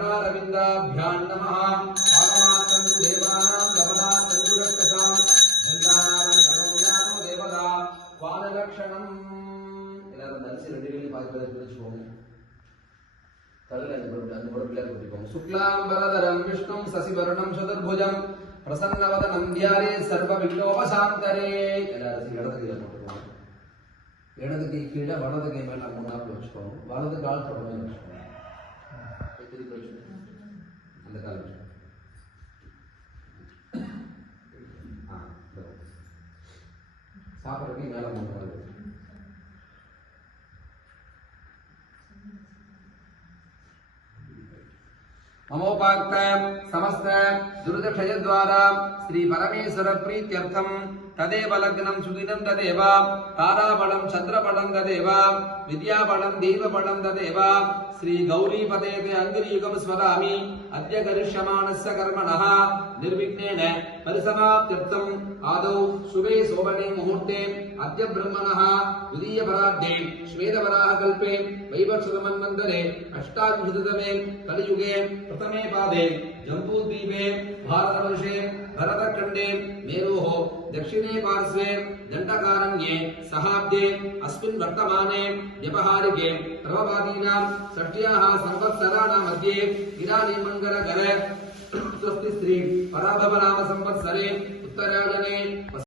रविंदाभ्यां नमः आगमात्तंतु देवानां गमनात्तंतु रक्षसां गंगानां गणोयानो देवता वानलक्षणम् எல்லாரும் தரிசி ரெண்டு கையில பாக்கி பிடிச்சுக்கோங்க தலல அந்த பொறுப்புல பிடிச்சுக்கோங்க சுக்லாம்பரதரம் விஷ்ணும் சசிவர்ணம் சதுர்புஜம் பிரசன்னவதனம் தியாரே சர்வ விக்னோபசாந்தரே எல்லாரும் இடது கையில போட்டுக்கோங்க இடது கை கீழே வலது கை மேல மூணாவது வச்சுக்கோங்க வலது கால் தொடர்ந்து வச்சுக்கோங்க அந்த கால் சாப்பிட்றதுக்கு மேல மூணாவது ममोपाक्त समस्त दुर्दक्षय द्वारा श्री परमेश्वर प्रीत्यर्थम तदेव लग्नं सुदिनं तदेव ताराबलं चंद्रबलं तदेव विद्याबलं देवबलं तदेव श्री गौरीपते अंगिरीयुगं स्मरामि अद्य करिष्यमाणस्य कर्मणः निर्विघ्नेन परिसमाप्त्यर्थम् आदौ शुभे शोभने मुहूर्ते अद्य ब्रह्मणः द्वितीयपरार्धे श्वेतवराहकल्पे वैवस्वतमन्वन्तरे अष्टाविंशतितमे कलियुगे प्रथमे पादे जम्बूद्वीपे भारतवर्षे भरतखण्डे मेरोः दक्षिणे पार्श्वे दण्डकारण्ये सहाब्दे अस्मिन् वर्तमाने व्यवहारिके प्रभवादीनां षष्ट्याः संवत्सराणां मध्ये इदानीं मङ्गलकरे स्वस्ति श्री पराभव नाम संवत्सरे उत्तरायणे